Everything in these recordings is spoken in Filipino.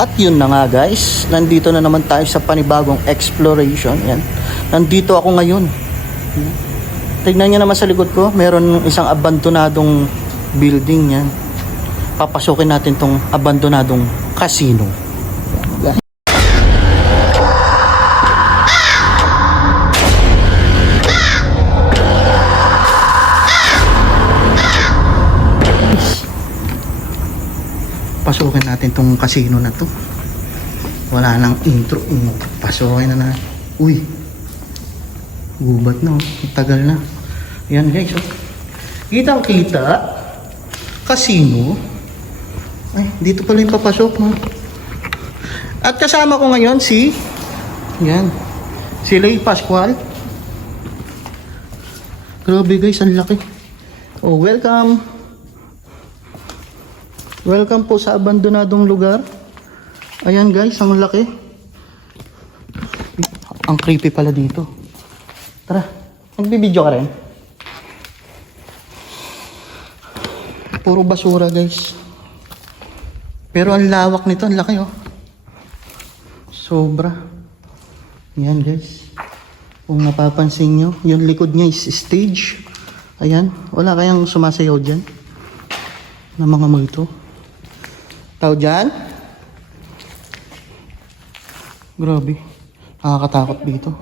At yun na nga guys, nandito na naman tayo sa panibagong exploration. Yan. Nandito ako ngayon. Tignan niyo naman sa likod ko, meron isang abandonadong building yan. Papasukin natin tong abandonadong casino. Pasukin natin tong casino na to. Wala nang intro. Mm, Pasukin na na. Uy. Gubat na oh. Tagal na. Yan guys oh. Kitang kita. Casino. Ay, dito pala yung papasok no. At kasama ko ngayon si yan. Si Lay Pascual. Grabe guys, ang laki. Oh, welcome. Welcome po sa abandonadong lugar. Ayan guys, ang laki. Ang creepy pala dito. Tara, nagbibideo ka rin. Puro basura guys. Pero ang lawak nito, ang laki oh. Sobra. Ayan guys. Kung napapansin nyo, yung likod niya is stage. Ayan, wala kayang sumasayaw dyan ng mga multo. Tao dyan? Grabe. Nakakatakot dito.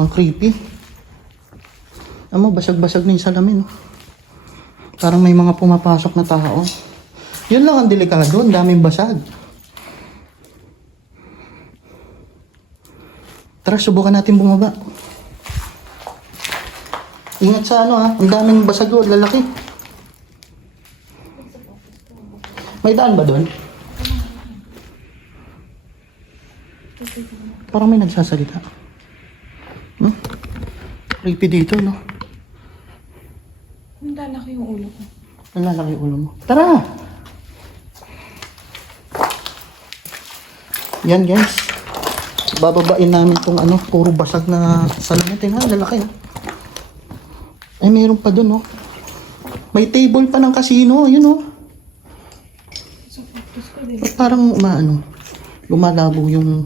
Ang creepy. Amo, basag-basag na yung salamin. Oh. Parang may mga pumapasok na tao. Yun lang ang delikado. Ang daming basag. Tara, subukan natin bumaba. Ingat sa ano ha. Ang daming basag doon. Lalaki. May daan ba doon? Parang may nagsasalita. Hmm? Creepy dito, no? Ang lalaki yung ulo ko. Nalalaki yung ulo mo. Tara! Yan, guys. Bababain namin tong ano, puro basag na salamin. Tingnan, lalaki. oh. Ay, mayroon pa doon, oh. May table pa ng casino, yun, oh. Sapatos ko din. Ba't parang umaano, lumalabo yung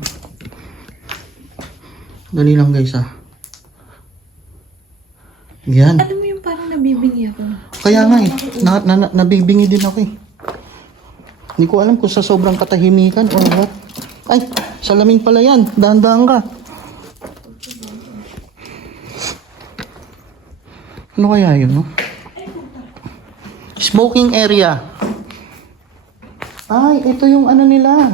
dali lang guys ah. Yan. Alam mo yung parang nabibingi ako. Kaya nga eh, na, na, na- nabibingi din ako eh. Hindi ko alam kung sa sobrang katahimikan or what. Ay, salamin pala yan. Dahan-dahan ka. Ano kaya yun, no? Smoking area. Ay, ito yung ano nila.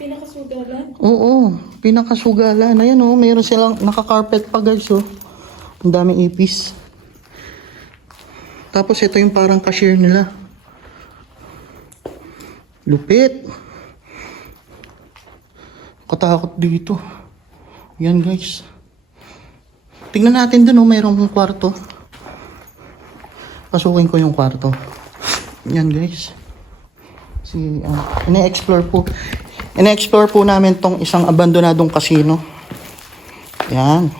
Pinakasugalan? Oo, pinakasugalan. Ayan oh, mayroon silang naka-carpet pa guys oh. Ang daming ipis. Tapos ito yung parang cashier nila. Lupit. Katakot dito. Yan guys. Tingnan natin dun oh, mayroong kwarto. Pasukin ko yung kwarto. Yan guys. Si, uh, ine-explore po. Ine-explore po namin tong isang abandonadong casino. Yan.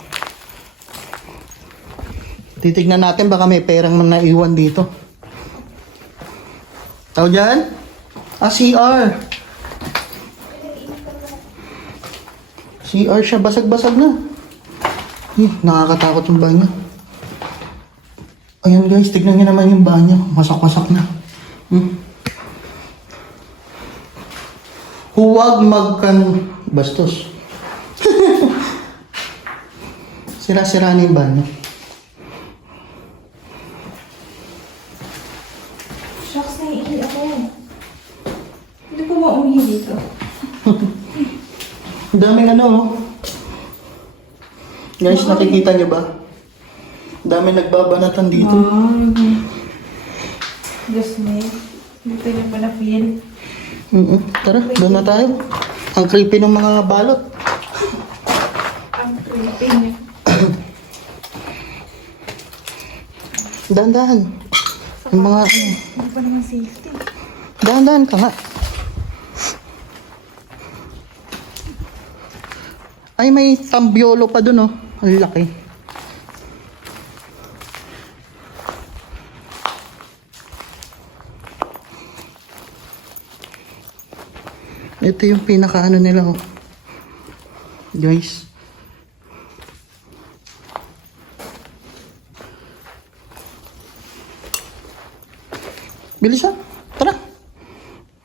Titignan natin baka may perang naiwan dito. Tao dyan? Ah, CR. CR siya. Basag-basag na. Eh, nakakatakot yung banyo. Ayan guys, tignan nyo naman yung banyo. Wasak-wasak na. Hmm. Huwag magkan bastos. Sira-sira na yung banyo. Shucks, naiihi ako. Hindi ko ba umihi dito? Ang daming ano, oh. Guys, nakikita niyo ba? Ang daming nagbabanatan dito. Um, Diyos me. Hindi ko na pa na-feel. Mm Tara, doon na tayo. Ang creepy ng mga balot. Ang creepy niya. Dahan-dahan. Yung mga ano. Hindi pa naman safety. Dahan-dahan ka nga. Ay, may tambiolo pa dun, oh. Ang laki. Ito yung pinaka ano nila oh. Guys. Bilisan. Tara.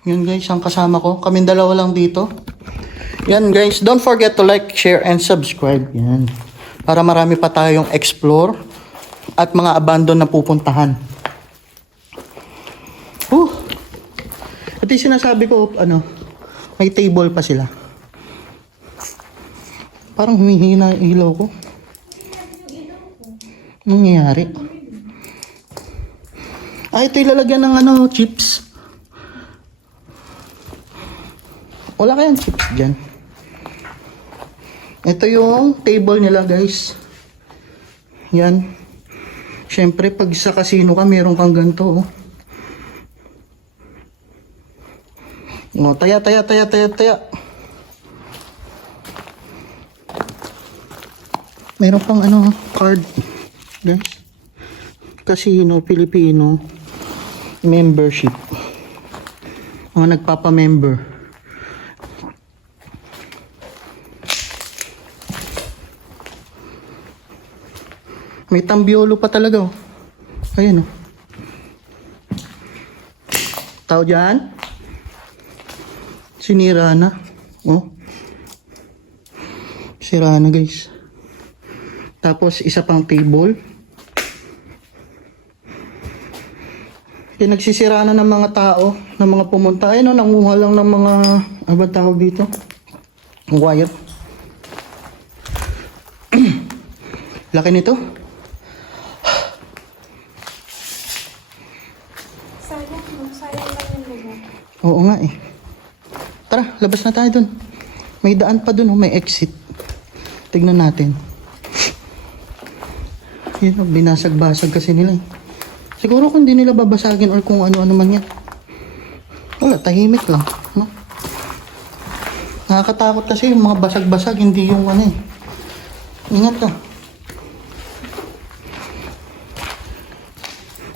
Yan guys, ang kasama ko. Kaming dalawa lang dito. Yan guys, don't forget to like, share, and subscribe. Yan. Para marami pa tayong explore at mga abandon na pupuntahan. Oh. Ito yung sinasabi ko, ano, may table pa sila. Parang humihina yung ilaw ko. Anong nangyayari? Ah, ito yung lalagyan ng ano, chips. Wala kayang chips dyan. Ito yung table nila, guys. Yan. Siyempre, pag sa casino ka, meron kang ganito, oh. Oh, taya, taya, taya, taya, taya. Meron pang ano, card. Guys. Casino, Filipino. Membership. Mga nagpapa-member. May tambiolo pa talaga, oh. Ayan, oh. Tao dyan? Sinira na. Oh. Sira na, guys. Tapos, isa pang table. Pinagsisira na ng mga tao, ng mga pumunta. Ayun, oh, nanguha lang ng mga, ano ba tawag dito? Wire. Laki nito. Sayang, no? Sayang lang yung lugar. Oo nga eh. Labas na tayo dun. May daan pa dun, oh, may exit. Tignan natin. Yun, oh, binasag-basag kasi nila eh. Siguro kung hindi nila babasagin or kung ano-ano man yan. Wala, tahimik lang. No? Nakakatakot kasi yung mga basag-basag, hindi yung ano eh. Ingat ka.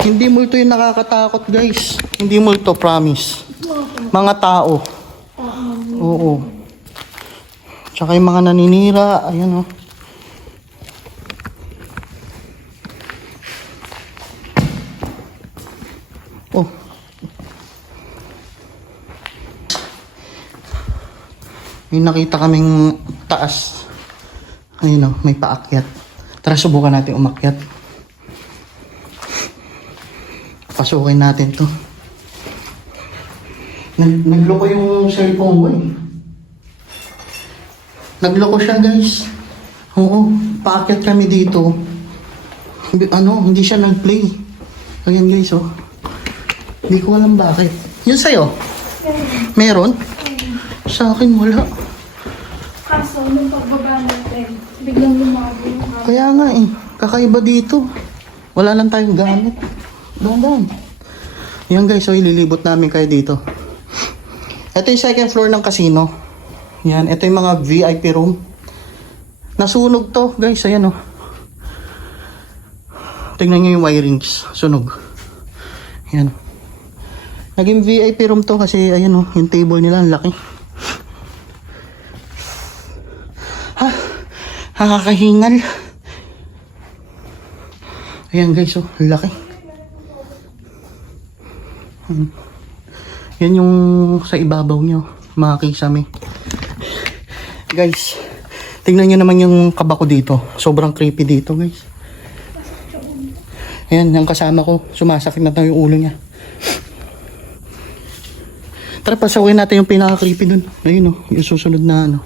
Hindi multo yung nakakatakot guys. Hindi multo, promise. Mga tao. Oo. Tsaka yung mga naninira, ayan oh. Oh. May nakita kaming taas. Ayun oh, may paakyat. Tara, subukan natin umakyat. Pasukin natin to. Nag nagloko yung cellphone ko eh. Nagloko siya guys. Oo, paakyat kami dito. Hindi- Ano, hindi siya nag-play. Ayan guys oh. Hindi ko alam bakit. Yun sa'yo? Meron? Sa akin wala. Kaso, nung pagbaba natin, biglang yung camera. Kaya nga eh, kakaiba dito. Wala lang tayong gamit. Dahan-dahan. Yan guys, so ililibot namin kayo dito. Ito yung second floor ng casino. Yan, ito yung mga VIP room. Nasunog to, guys, ayan oh. Tingnan nyo yung wirings, sunog. Yan. Naging VIP room to kasi ayan oh, yung table nila ang laki. Ha, nakakahingal. Ayan guys, oh, laki. Yan. Yan yung sa ibabaw nyo, mga kisame. Guys, tingnan nyo naman yung kaba ko dito. Sobrang creepy dito, guys. Ayan, yung kasama ko, sumasakit na tayo yung ulo niya. Tara, pasawin natin yung pinaka-creepy dun. Ayun, oh, yung susunod na ano.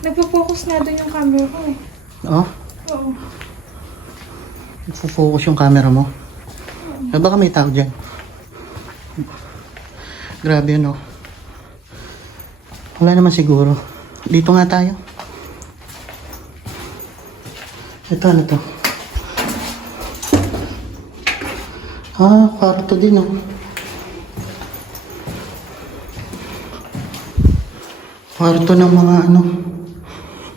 Nagpo-focus nga doon yung camera ko eh. Oh, Oo. focus yung camera mo. Ah, baka may tao dyan. Grabe yun, oh. Wala naman siguro. Dito nga tayo. Ito, ano to? Ah, kwarto din, oh. Kwarto ng mga, ano,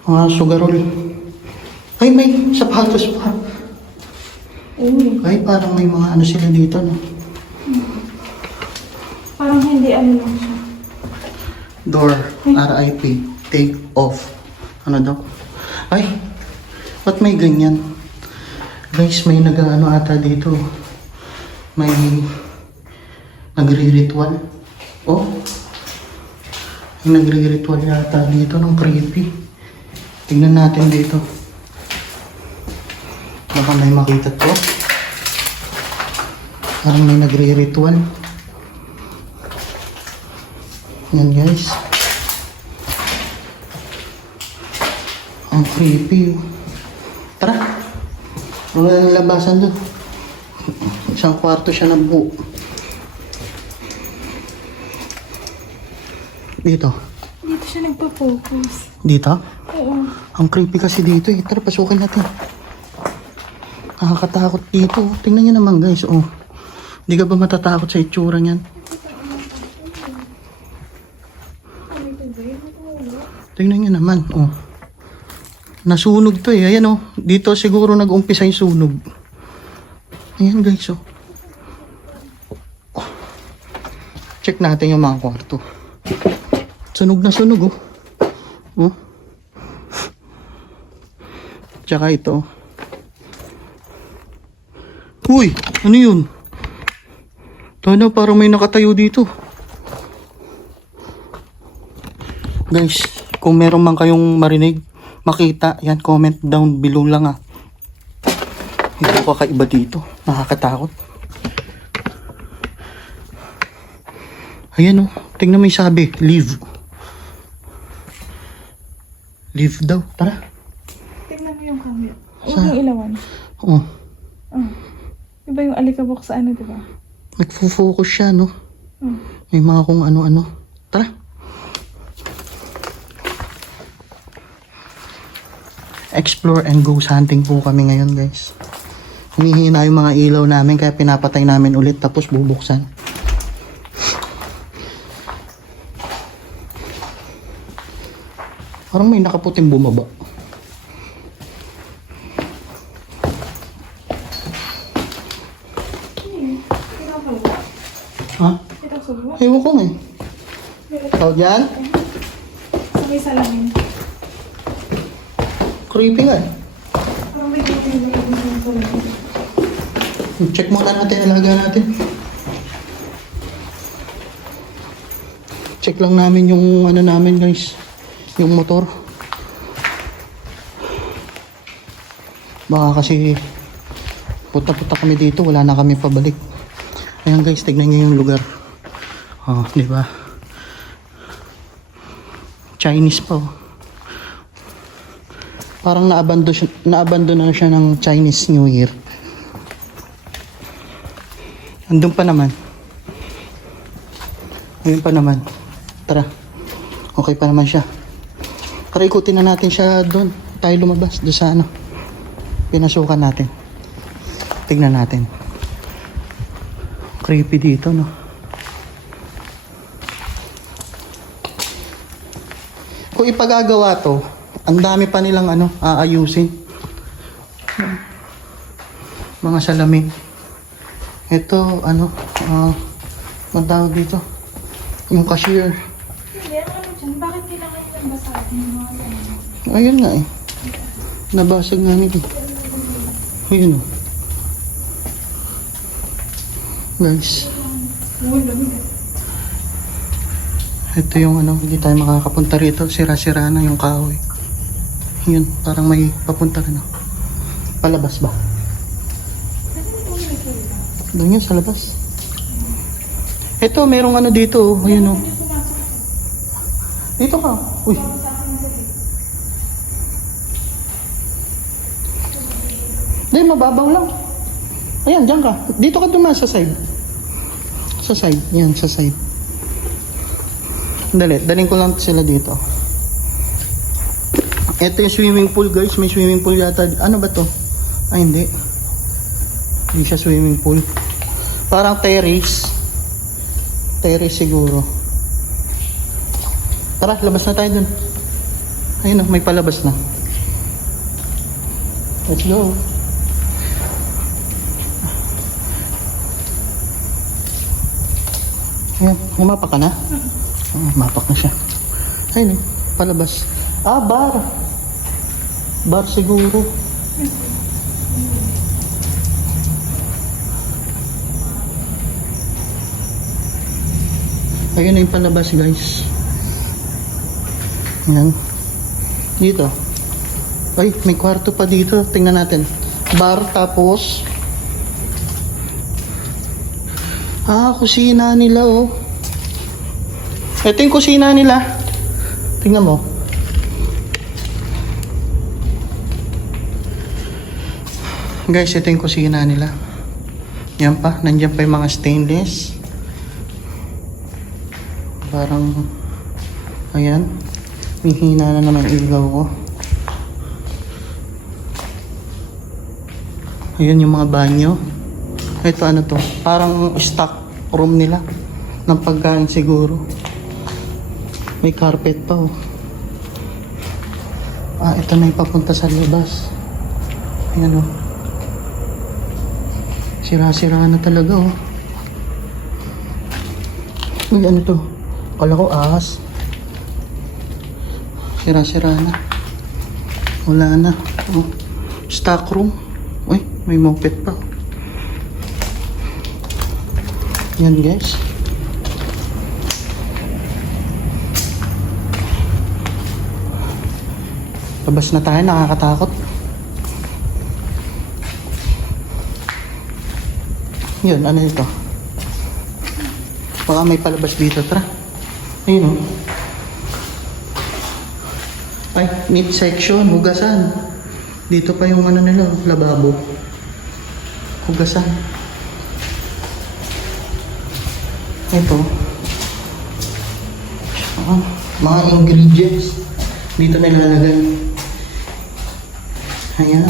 mga sugarol. Ay, may sapatos pa. Ay, parang may mga ano sila dito, no? Parang hindi ano lang siya. Door. RIP. Take off. Ano daw? Ay! Ba't may ganyan? Guys, may nag-ano ata dito. May nagre-ritual. Oh. May nagre-ritual yata dito ng creepy. Tingnan natin dito. Baka may makita to. Parang may nagre-ritual. Yan guys. Ang creepy. Tara. Wala nang labasan doon. Isang kwarto siya na buo. Dito. Dito siya nagpa-focus. Dito? Oo. Ang creepy kasi dito eh. Tara, pasukin natin. Nakakatakot dito. Tingnan nyo naman guys. Oh. Hindi ka ba matatakot sa itsura niyan? Tingnan nyo naman. Oh. Nasunog to eh. Ayan oh. Dito siguro nag-umpisa yung sunog. Ayan guys oh. Oh. Check natin yung mga kwarto. Sunog na sunog oh. Oh. Tsaka ito. Uy! Ano yun? Tana, parang may nakatayo dito. Guys, kung meron man kayong marinig, makita, yan, comment down below lang ah. Hindi ko kakaiba dito. Nakakatakot. Ayan oh, tingnan mo yung sabi, leave. Leave daw, tara. Tignan mo yung camera. Huwag mong ilawan. Oh, Ah. Iba yung alikabok sa ano, di ba? nagfo-focus siya, no? Hmm. May mga kung ano-ano. Tara. Explore and ghost hunting po kami ngayon, guys. Humihina yung mga ilaw namin kaya pinapatay namin ulit tapos bubuksan. Parang may nakaputing bumaba. Ha? Ewan ko nga eh. Tawag yan? Sa may salamin. Creepy nga eh. Check muna natin, alaga natin. Check lang namin yung ano namin guys. Yung motor. Baka kasi puta-puta kami dito, wala na kami pabalik. Ayan guys, tignan niyo yung lugar. Oh, di ba? Chinese pa oh. Parang naabandon siya, naabandon na siya ng Chinese New Year. Andun pa naman. Ngayon pa naman. Tara. Okay pa naman siya. Tara ikutin na natin siya doon. Tayo lumabas doon sa ano. Pinasukan natin. Tignan natin. Creepy dito, no? Kung ipagagawa to, ang dami pa nilang ano, aayusin. Mga salamin. Ito, ano, ah, ang tawag dito? Yung cashier. Bakit kailangan yung mga salamin? Ayun nga eh. Nabasag nga nito. Ayun o. Guys, Oo, lamig. ito yung ano, hindi tayo makakapunta rito. Sira-sira na yung kahoy. Yun, parang may papunta ka na. Palabas ba? Doon yun, sa labas. Ito, merong ano dito. oh. Ayun o. Dito ka. Uy. Hindi, mababaw lang. Ayan, dyan ka. Dito ka dumaan sa side. Sa side. Yan, sa side. Dali, daling ko lang sila dito. Ito yung swimming pool guys. May swimming pool yata. Ano ba to? Ay, hindi. Hindi siya swimming pool. Parang terrace. Terrace siguro. Tara, labas na tayo dun. Ayun oh, may palabas na. Let's go. Ayan, umapak ka na? Oo, umapak na siya. Ayun eh, palabas. Ah, bar. Bar siguro. Ayun na yung palabas guys. Yan. Dito. Ay, may kwarto pa dito. Tingnan natin. Bar tapos... Ah, kusina nila oh. Ito yung kusina nila. Tingnan mo. Guys, ito yung kusina nila. Yan pa, nandiyan pa yung mga stainless. Parang, ayan. Mihina na naman ilaw ko. Ayan yung mga banyo. Ito ano to, parang stock room nila. Ng pagkain siguro. May carpet pa oh. Ah, ito na yung papunta sa labas. Ayan oh. Sira-sira na talaga oh. Uy, ano to? Kala ko ahas. Sira-sira na. Wala na. Oh. Stock room. Uy, may moped pa. Yan guys. Labas na tayo, nakakatakot. Yun, ano ito? Baka may palabas dito, tara. Ayun o. Ay, meat section, hugasan. Dito pa yung ano nila, lababo. Hugasan. Ito. Ah, mga ingredients. Dito nilalagay. Ayan.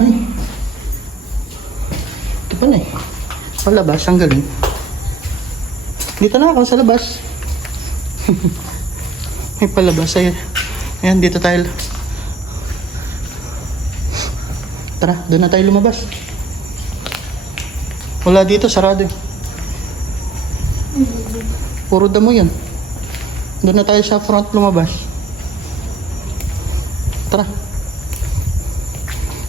Ay. Ito eh. Palabas, ang galing. Dito na ako sa labas. May palabas. Ayan. Ayan, dito tayo. Tara, doon na tayo lumabas. Wala dito, sarado eh. Puro damo yan. Doon na tayo sa front lumabas. Tara.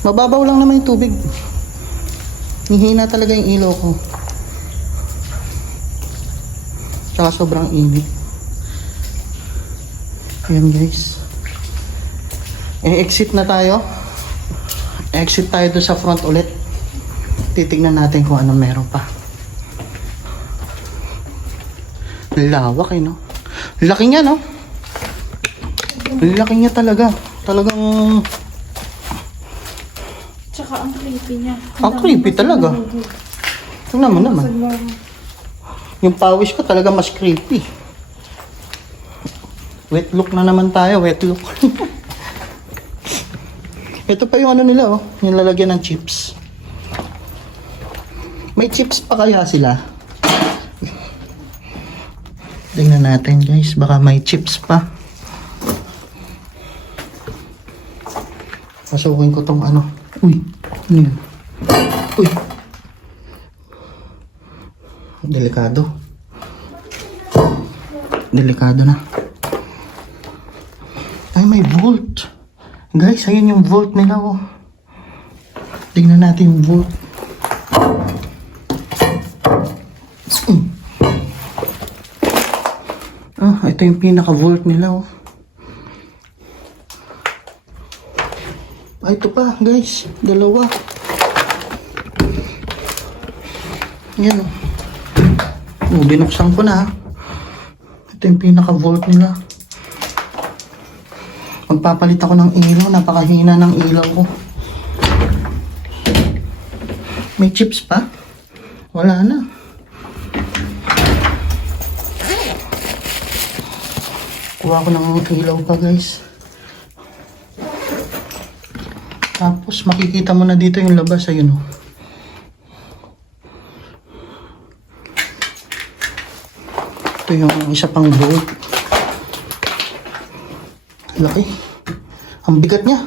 Mababaw lang naman yung tubig. Hihina talaga yung ilaw ko. Tsaka sobrang init. Ayan guys. Eh, exit na tayo. Exit tayo doon sa front ulit. Titignan natin kung ano meron pa. Lawak eh, no? Laki niya, no? Laki niya talaga. Talagang Tsaka ang creepy niya. Ang creepy talaga. Tingnan mo naman. Yung pawis ko talaga mas creepy. Wet look na naman tayo, wet look. Ito pa yung ano nila, oh. Yung lalagyan ng chips. May chips pa kaya sila? Tingnan natin guys, baka may chips pa. Pasukin ko tong ano. Uy, ano yun? Uy. Delikado. Delikado na. Ay, may volt. Guys, ayun yung volt nila, oh. Tingnan natin yung volt. Ah, ito yung pinaka-volt nila, oh. Ito pa, guys. Dalawa. Yan, oh. Oh, binuksan ko na. ah. Ito yung pinaka-volt nila. Magpapalit ako ng ilaw. Napakahina ng ilaw ko. May chips pa? Wala na. Kuha ko ng ilaw pa guys. Tapos makikita mo na dito yung labas. Ayun oh. Ito yung isa pang bolt. Laki. Ang bigat niya.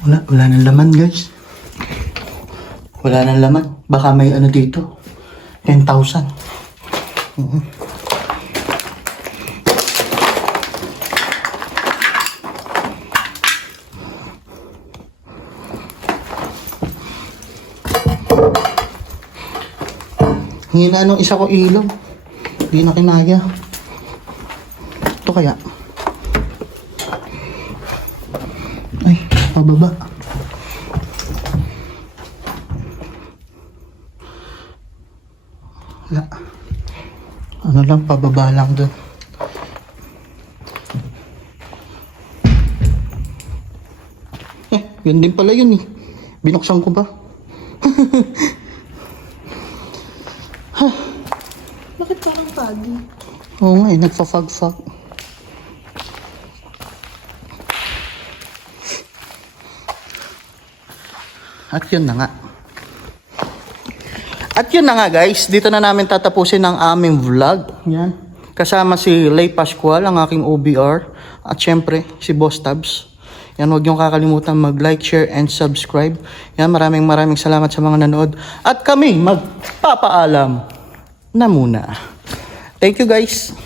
Wala, wala nang laman guys. Wala nang laman. Baka may ano dito. 10,000. Oo. Hina nung isa ko ilaw. Hindi na kinaya. Ito kaya? Ay, pababa. Wala. Ano lang, pababa lang dun. Eh, yun din pala yun eh. Binuksan ko ba? Bakit parang pagi? Oo nga eh. At yun na nga. At yun na nga guys, dito na namin tatapusin ang aming vlog. Yan. Kasama si Lay Pascual, ang aking OBR. At syempre, si Boss Tabs. Yan, huwag niyong kakalimutan mag-like, share, and subscribe. Yan, maraming maraming salamat sa mga nanood. At kami magpapaalam na muna. Thank you guys.